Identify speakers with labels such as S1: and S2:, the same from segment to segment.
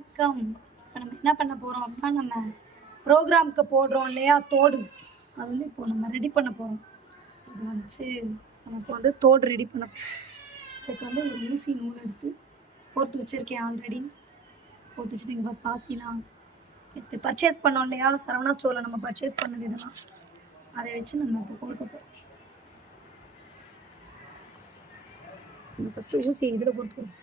S1: வணக்கம். இப்போ நம்ம என்ன பண்ண போகிறோம் அப்படின்னா நம்ம ப்ரோக்ராமுக்கு போடுறோம் இல்லையா? தோடு. அது வந்து இப்போ நம்ம ரெடி பண்ண போகிறோம் இது வச்சு நமக்கு வந்து தோடு ரெடி பண்ண இதுக்கு வந்து ஒரு ஊசி நூல் எடுத்து கோர்த்து வச்சுருக்கேன் ஆல்ரெடி கோர்த்து வச்சுட்டு இங்கே பாசிலாம் எடுத்து பர்ச்சேஸ் பண்ணோம் இல்லையா? சரவணா ஸ்டோரில் நம்ம பர்ச்சேஸ் பண்ணது இதெல்லாம். அதை வச்சு நம்ம இப்போ கோர்க்க போகிறோம் நம்ம ஃபஸ்ட்டு ஊசியை இதில் கொடுத்துருவோம்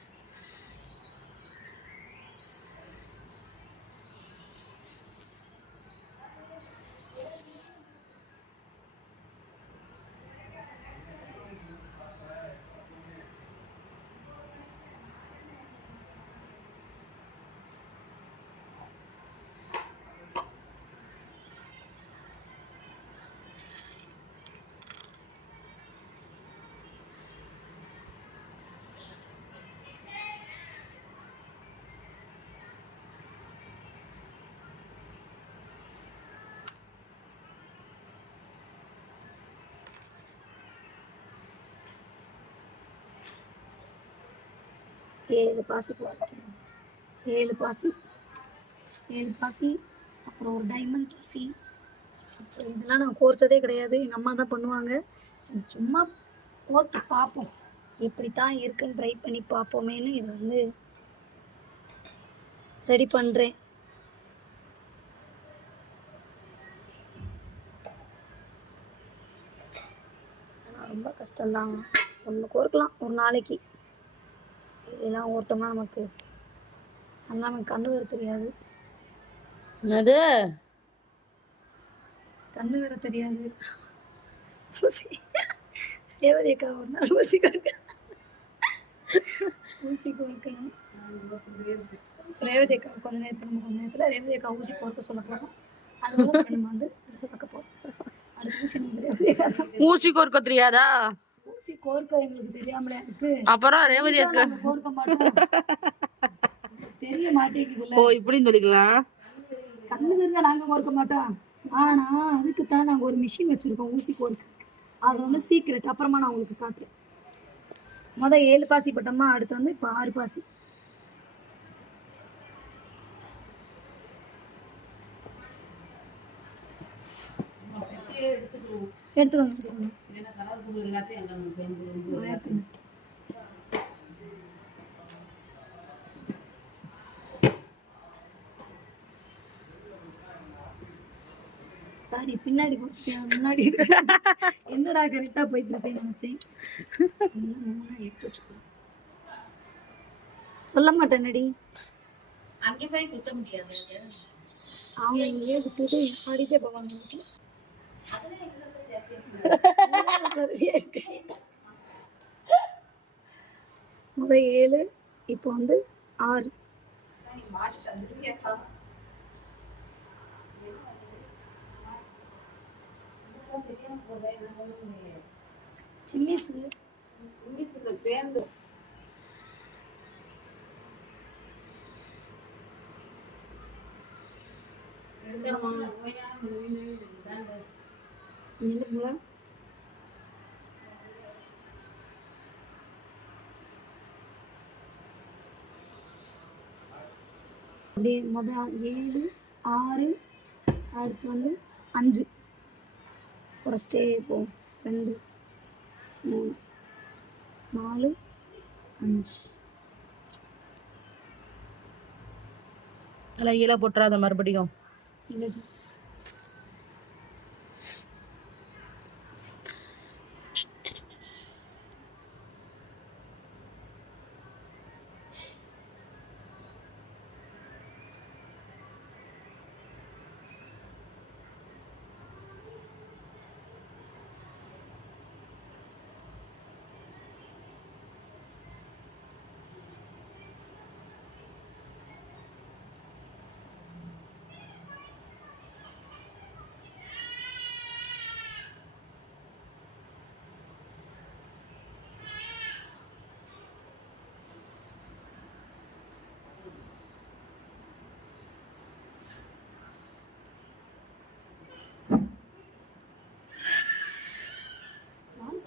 S1: ஏழு பாசி போட்டிருக்கேன். ஏழு பாசி ஏழு பாசி அப்புறம் ஒரு டைமண்ட் பாசி. அப்புறம் இதெல்லாம் நான் கோர்த்ததே கிடையாது. எங்கள் அம்மா தான் பண்ணுவாங்க. சரி சும்மா கோர்த்து பார்ப்போம். எப்படி தான் இருக்குன்னு ட்ரை பண்ணி பார்ப்போமேன்னு இது வந்து ரெடி பண்ணுறேன் ரொம்ப கஷ்டம்தான். ஒன்று கோர்க்கலாம் ஒரு நாளைக்கு. இதெல்லாம் ஒருத்தவங்க நமக்கு ஆனால் நமக்கு கண்ணு வேறு தெரியாது.
S2: என்னது?
S1: கண்ணு வேற தெரியாது. ஊசி. ரேவதி அக்கா? ஒரு நாள் ஊசி ஊசி கோர்க்கணும் ரேவதி அக்கா கொஞ்ச நேரத்தில் நம்ம கொஞ்ச நேரத்தில் ரேவதி அக்கா ஊசி கோர்க்க சொல்ல போகிறோம் அது நம்ம வந்து பார்க்க போகிறோம் அடுத்த ஊசி நம்ம ரேவதி அக்கா. தான்.
S2: ஊசி கோர்க்க தெரியாதா?
S1: ஊசி கோர்க்க எங்களுக்கு தெரியாமலே இருக்கு.
S2: அப்புறம் ரேவதி அக்கா.
S1: கோர்க்க மாட்டோம். தெரிய மாட்டேங்குதுல்ல.
S2: ஓ இப்படின்னு சொல்லிக்கலாம்
S1: கண்ணு தெரிஞ்சா நாங்க கோர்க்க மாட்டோம். ஆனா அதுக்கு தான் நாங்க ஒரு மிஷின் வச்சிருக்கோம் ஊசி கோர்க்க. அது வந்து சீக்ரெட் அப்புறமா நான் உங்களுக்கு காட்டுறேன். முத ஏழு பாசி பட்டோமா அடுத்து வந்து இப்போ ஆறு பாசி. எடுத்துக்கோங்க. எடுத்துக்கோங்க நான் எடுத்துக்கிறேன். சாரி பின்னாடி கொடுத்துட்டேன் முன்னாடி என்னடா கரெக்டா போயிட்டு இருக்கேன்னு நினைச்சேன். சொல்ல மாட்டேனடி
S3: அங்கே போய் குத்த முடியாது
S1: அவங்க இங்கேயே விட்டுட்டு பாடிட்டே போவாங்க. முத ஏழு இப்போ வந்து ஆறு.
S3: மாட்டு
S1: சிம்மிஸ்
S3: பேருந்து
S1: என்னங்களா அப்படியே முத ஏழு ஆறு அடுத்து வந்து அஞ்சு. குறைச்சிட்டே போகும் ரெண்டு மூணு நாலு அஞ்சு.
S2: அதில் கீழே போட்டுறாத மறுபடியும்.
S1: இல்லை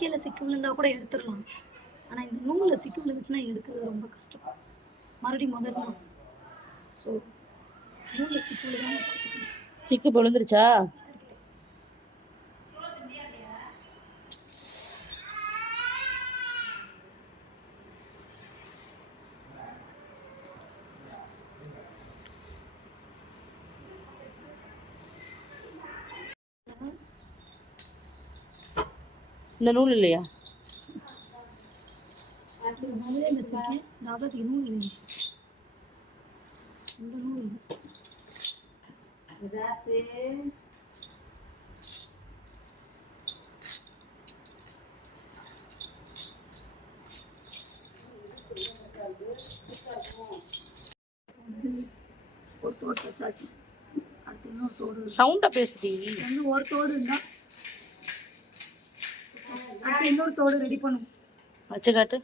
S1: இயற்கையில் சிக்கி விழுந்தால் கூட எடுத்துடலாம். ஆனால் இந்த நூலில் சிக்கி விழுந்துச்சுன்னா எடுக்கிறது ரொம்ப கஷ்டம். மறுபடியும் முதல்ல ஸோ நூலில் சிக்கி தான்
S2: சிக்கி சிக்கு இந்த நூல் இல்லையா
S1: முதல்ல இந்த வச்சிருக்கேன் ராசாத்திக்கு நூல் இல்லை இந்த நூல் இல்லை ஒரு தோடு வச்சாச்சு அடுத்து இன்னொரு தோடு
S2: சவுண்டா
S1: வந்து ஒரு தோடு இருந்தா அடுத்து இன்னொரு தோடு ரெடி பண்ணும்
S2: வச்சு காட்டு.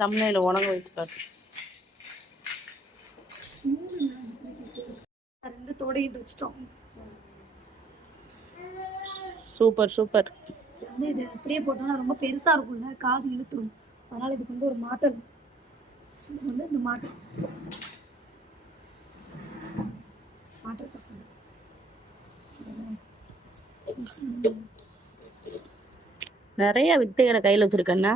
S2: தமிழில் உணங்க வச்சு காட்டு.
S1: ரெண்டு தோடையும் தைச்சிட்டோம்
S2: சூப்பர் சூப்பர்.
S1: இது வந்து இது அப்படியே போட்டோம்னா ரொம்ப பெருசா இருக்கும்ல காது இழுத்துரும். அதனால இதுக்கு வந்து ஒரு மாட்டல். இது வந்து இந்த மாட்டல். மாட்டல்
S2: நிறைய வித்தைகளை கையில் வச்சிருக்கேன்னா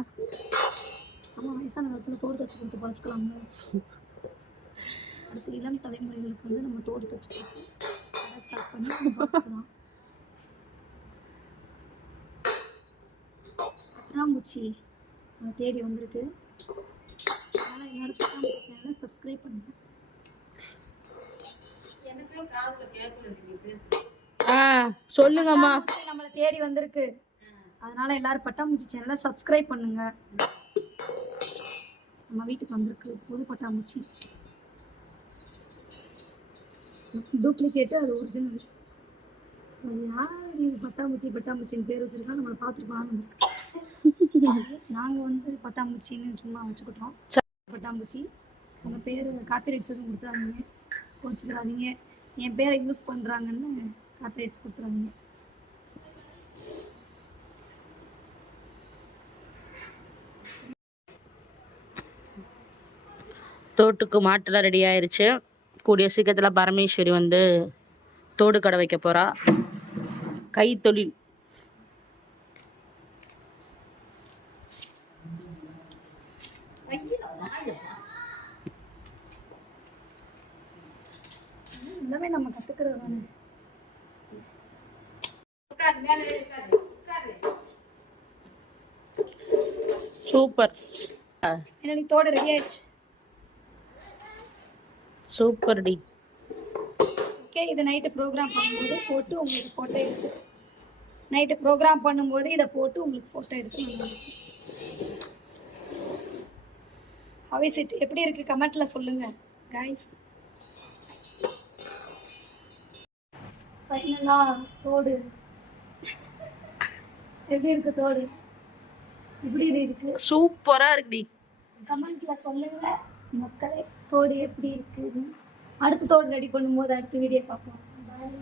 S1: ஆமாம் வயசான காலத்தில் தோடு தச்சு கொடுத்து பழச்சிக்கலாம்ல. அடுத்து இளம் தலைமுறைகளுக்கு வந்து நம்ம தோடு தச்சு ஸ்டார்ட் பண்ணி பழச்சிக்கலாம். பட்டாம்பூச்சி தேடி வந்திருக்கு. அதனால் எல்லாரும் பட்டாம்பூச்சி சேனலை சப்ஸ்கிரைப் பண்ணுங்க.
S3: எனக்கும் காதுல.
S2: ஆ சொல்லுங்கம்மா.
S1: நம்மள நம்மளை தேடி வந்திருக்கு. அதனால எல்லாரும் பட்டாம்பூச்சி சேனலை சப்ஸ்கிரைப் பண்ணுங்க. நம்ம வீட்டுக்கு வந்திருக்கு புது பட்டாம்பூச்சி. டூப்ளிகேட்டு அது ஒரிஜினல் அது யார் பட்டாம்பூச்சி பட்டாம்பூச்சின்னு பேர் வச்சிருக்கா? நம்மளை பார்த்துருப்பாங்க நாங்கள் வந்து பட்டாம்பூச்சின்னு சும்மா வச்சுக்கிட்டோம். பட்டாம்பூச்சி. உங்கள் பேர் காப்பிரைட்ஸ் எதுவும் கொடுத்துறாதீங்க கோச்சிக்கிறாதீங்க என் பேரை யூஸ் பண்ணுறாங்கன்னு காப்பிரைட்ஸ் கொடுத்துறாதீங்க
S2: தோட்டுக்கு மாட்டெல்லாம் ரெடி ஆயிருச்சு. கூடிய சீக்கிரத்தில் பரமேஸ்வரி வந்து தோடு கடை வைக்க போகிறா கைத்தொழில்
S1: எல்லாமே நம்ம கற்றுக்கிறது தானே.
S2: சூப்பர்.
S1: ஏன்னா நீ தோடு ரெடி ஆயிடுச்சு.
S2: சூப்பர் டி.
S1: ஓகே இதை நைட்டு ப்ரோக்ராம் பண்ணும்போது போட்டு உங்களுக்கு ஃபோட்டோ எடுத்து நைட்டு ப்ரோக்ராம் பண்ணும்போது இதை போட்டு உங்களுக்கு ஃபோட்டோ எடுத்து ஹவிஸ் இட் எப்படி இருக்குது கமெண்ட்டில் சொல்லுங்கள் கைஸ் ஃபைனலாக தோடு எப்படி இருக்கு தோடு எப்படி இருக்கு.
S2: சூப்பராக இருக்குடி.
S1: கமெண்ட்ல சொல்லுங்க மக்களே தோடு எப்படி இருக்குன்னு. அடுத்த தோடு ரெடி பண்ணும்போது அடுத்த வீடியோ பார்ப்போம். பாய்